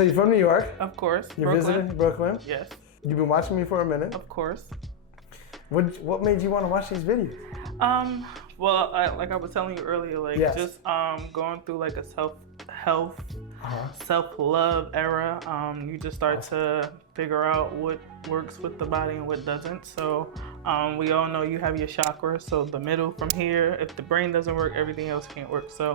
So you're from New York? Of course. You're Brooklyn. visiting Brooklyn? Yes. You've been watching me for a minute. Of course. What made you want to watch these videos? Well, like I was telling you earlier, like just going through like a self-help, self-love era. You just start to figure out what works with the body and what doesn't. So we all know you have your chakras. So the middle from here, if the brain doesn't work, everything else can't work. So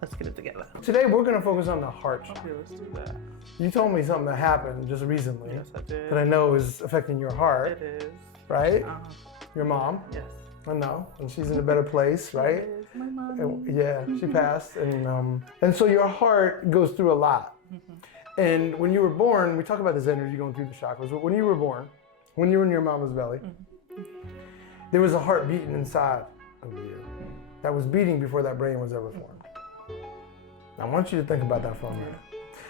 let's get it together. Today we're going to focus on the heart. Okay, let's do that. You told me something that happened just recently. Yes, I did. That I know is affecting your heart. It is. Right? Your mom. Yes. I know, and she's in a better place, right? My mom. And, yeah, she passed, and so your heart goes through a lot. And when you were born, we talk about this energy going through the chakras. But when you were born, when you were in your mama's belly, there was a heart beating inside of you that was beating before that brain was ever formed. I want you to think about that for a minute.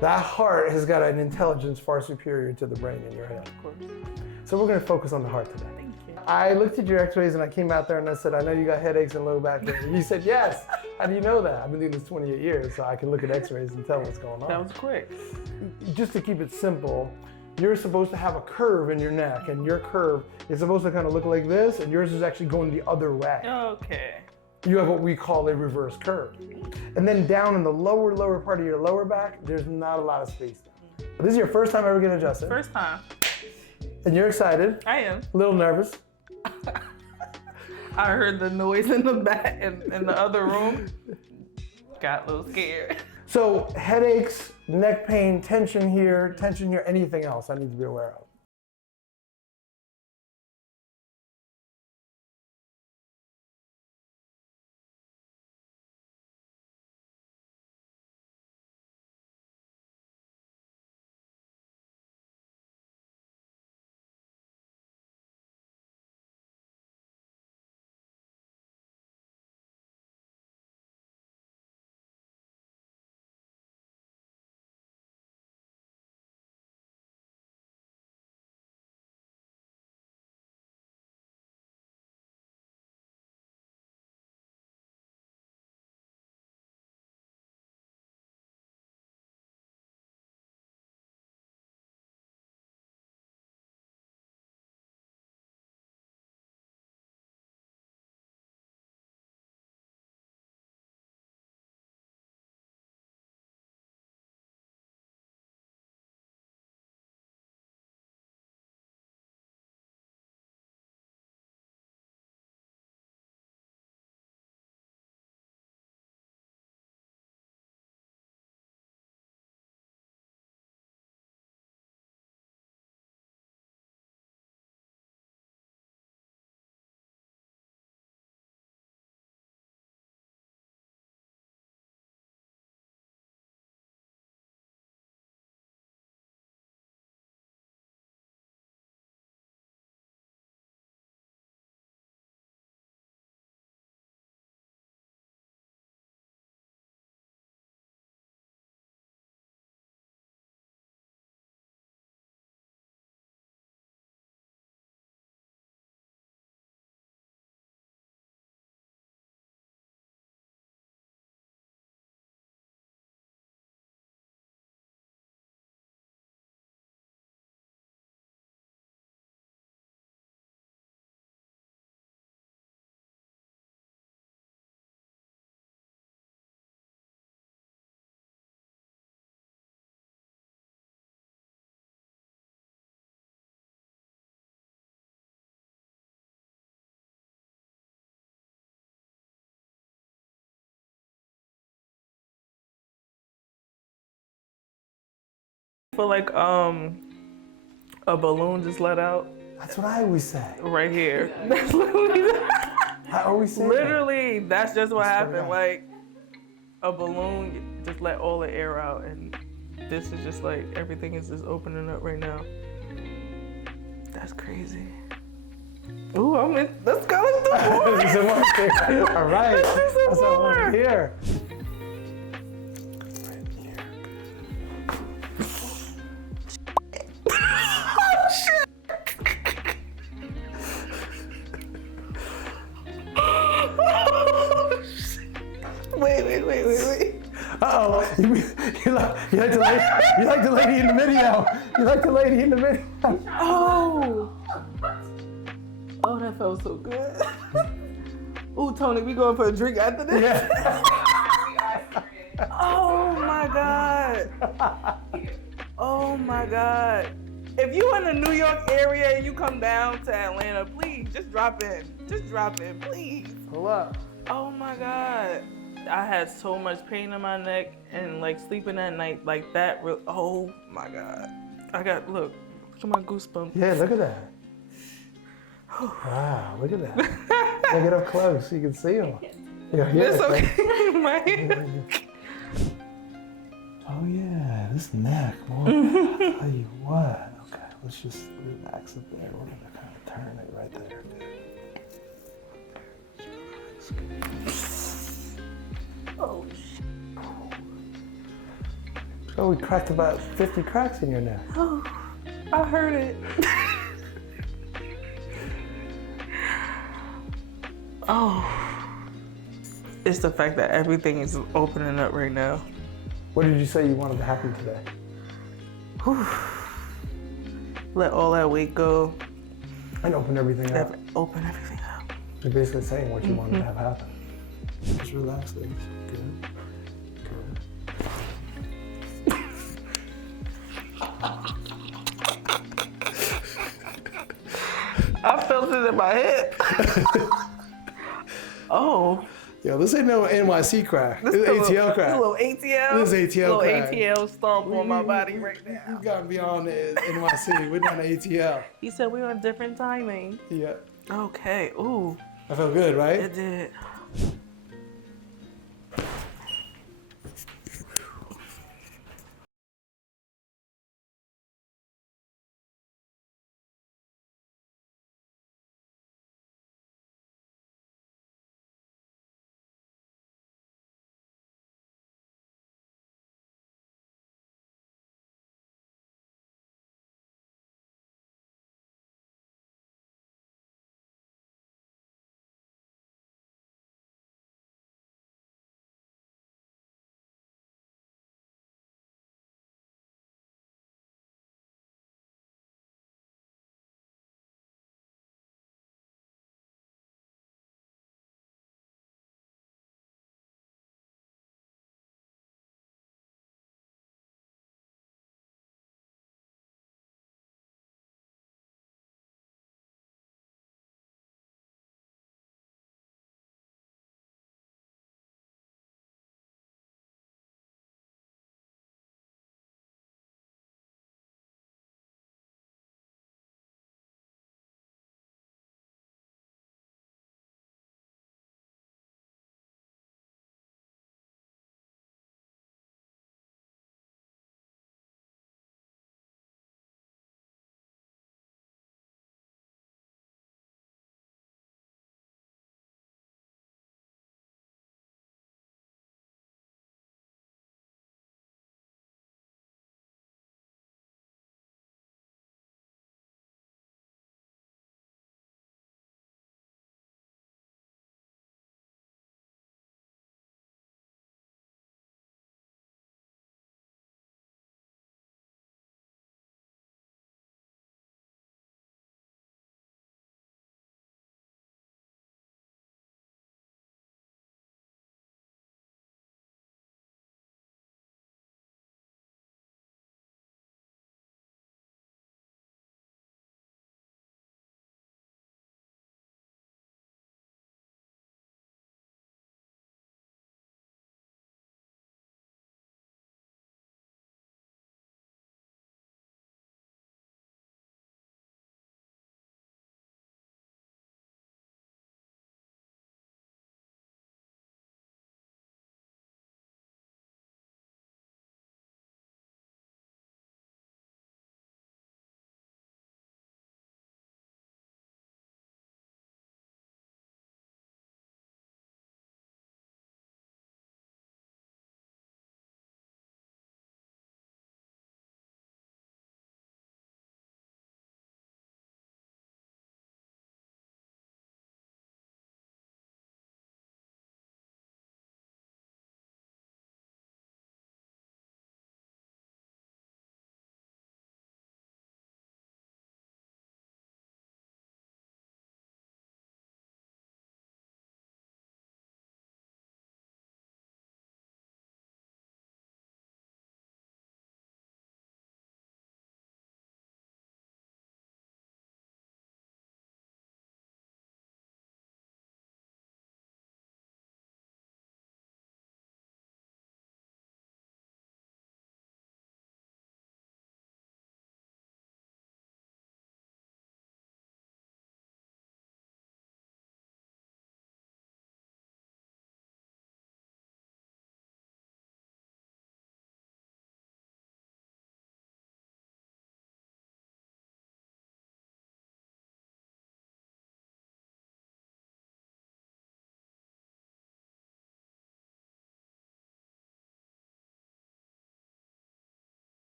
That heart has got an intelligence far superior to the brain in your head. Of course. So we're going to focus on the heart today. Thank you. I looked at your x-rays and I came out there and I said, I know you got headaches and low back pain. And you said, yes. How do you know that? I've been doing this 28 years, so I can look at x-rays and tell what's going on. That was quick. Just to keep it simple, you're supposed to have a curve in your neck, and your curve is supposed to kind of look like this, and yours is actually going the other way. Okay. You have what we call a reverse curve. And then down in the lower part of your lower back, there's not a lot of space down. This is your first time ever getting adjusted. First time. And you're excited. I am. A little nervous. I heard the noise in the back in the other room. Got a little scared. So headaches, neck pain, tension here, anything else I need to be aware of? I feel like a balloon just let out. That's what I always say. Right here. That's literally I always say literally, that's just what happened. God. Like a balloon just let all the air out, and this is just like everything is just opening up right now. That's crazy. Ooh, let's go. Let's do more. All right. Let's do some That's what I want more. to hear. Wait. Uh-oh. You like the lady in the video. You like the lady in the video. Oh. Oh, that felt so good. Ooh, Tony, we going for a drink after this? Yeah. Oh my God. Oh my God. If you in the New York area and you come down to Atlanta, please just drop in. Just drop in, please. Pull up. Oh my God. I had so much pain in my neck and like sleeping at night like that. Oh my God. Look at my goosebumps. Yeah, look at that. Wow, look at that. Look it up close so you can see them. Yeah, It's okay. My hand. Oh yeah, this neck, boy. I'll tell you what. Okay, let's just relax it there. We're gonna kind of turn it right there. Oh shit. Oh, we cracked about 50 cracks in your neck. Oh, I heard it. Oh. It's the fact that everything is opening up right now. What did you say you wanted to happen today? Whew. Let all that weight go. And open everything up. Open everything up. You're basically saying what you wanted to have happen. Just relax, ladies. Good. I felt it in my head. Oh. Yo, this ain't no NYC crack. This is ATL crack. This little ATL. This is ATL crack. ATL stomp on my body right now. We've gotten beyond the NYC. We're down to ATL. He said we're on different timing. Yeah. Okay. Ooh. I felt good, right? It did.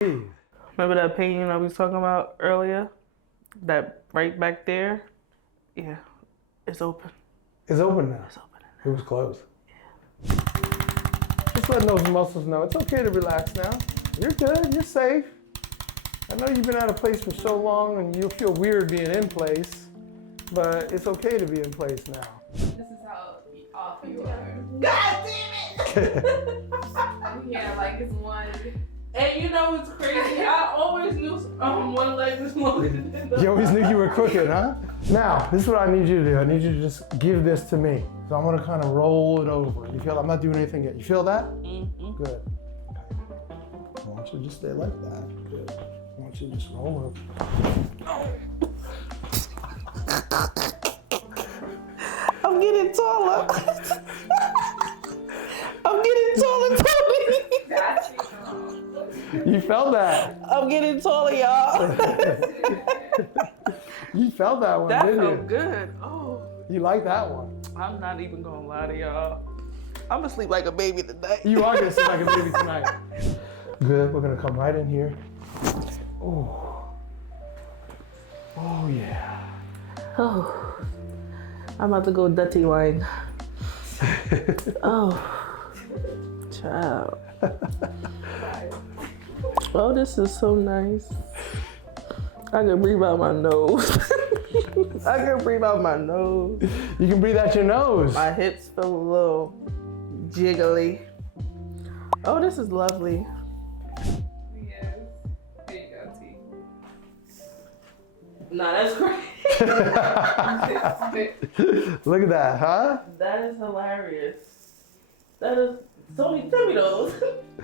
Remember that pain I was talking about earlier? That right back there? Yeah, it's open. It's open now. It's open. It was closed. Yeah. Just letting those muscles know it's okay to relax now. You're good. You're safe. I know you've been out of place for so long and you'll feel weird being in place, but it's okay to be in place now. This is how off you are. God damn it! Yeah, like it's one. And you know what's crazy? I always knew one leg was longer than the other. You always knew you were crooked, huh? Now, this is what I need you to do. I need you to just give this to me. So I'm gonna kind of roll it over. You feel I'm not doing anything yet. You feel that? Mm-hmm. Good. Okay. I want you to just stay like that. Good. I want you to just roll over. I'm getting taller. I'm getting taller, Tony. That's You felt that. I'm getting taller, y'all. You felt that one, That didn't felt you? good. Oh, You like that one. I'm not even gonna lie to y'all. I'm gonna sleep like a baby tonight. You are gonna sleep like a baby tonight. Good. We're gonna come right in here. Oh. Oh yeah. Oh, I'm about to go dirty line. Oh, child. Oh, this is so nice. I can breathe out my nose. I can breathe out my nose. You can breathe out your nose. My hips feel a little jiggly. Oh, this is lovely. Yes. There you go, T. Nah, that's great. Look at that, huh? That is hilarious. That is. Tony, tell me those.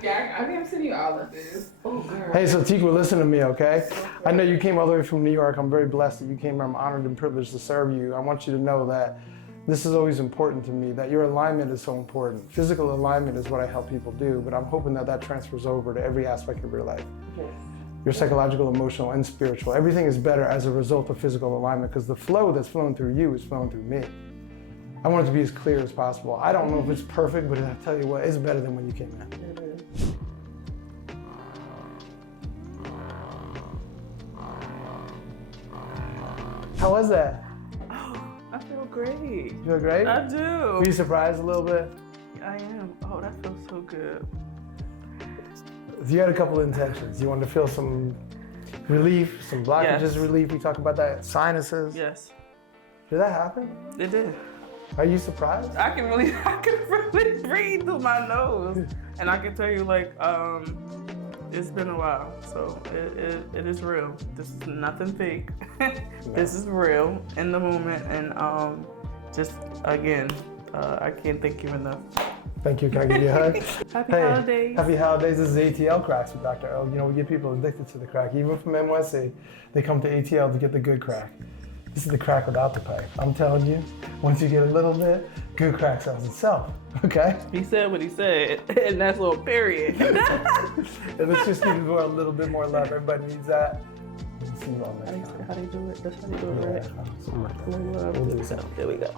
Yeah, I think I'm sending you all of this. Oh, girl. Hey, so Tikwa, listen to me, okay? I know you came all the way from New York. I'm very blessed that you came. I'm honored and privileged to serve you. I want you to know that this is always important to me, that your alignment is so important. Physical alignment is what I help people do, but I'm hoping that that transfers over to every aspect of your life. Yes. Your psychological, emotional, and spiritual. Everything is better as a result of physical alignment because the flow that's flowing through you is flowing through me. I want it to be as clear as possible. I don't know if it's perfect, but I'll tell you what, it's better than when you came in. It is. How was that? Oh, I feel great. You feel great? I do. Were you surprised a little bit? I am. Oh, that feels so good. You had a couple of intentions. You wanted to feel some relief, some blockages Yes. relief. We talk about that. Sinuses. Yes, Did that happen? it did. Are you surprised? I can really breathe through my nose, and I can tell you, like, it's been a while, so it is real. This is nothing fake. This is real in the moment, and just again, I can't thank you enough. Thank you. Can I give you a hug? Happy holidays. Happy holidays. This is Atl Cracks with Dr. L. You know, we get people addicted to the crack. Even from NYC, they come to ATL to get the good crack. This is the crack without the pipe. I'm telling you, once you get a little bit, good crack sells itself, okay? He said what he said, and that's a little period. And let's just give the world a little bit more love. Everybody needs that. See you all next time. How do you do it? That's how you do it, right? Yeah, something like that. There we go.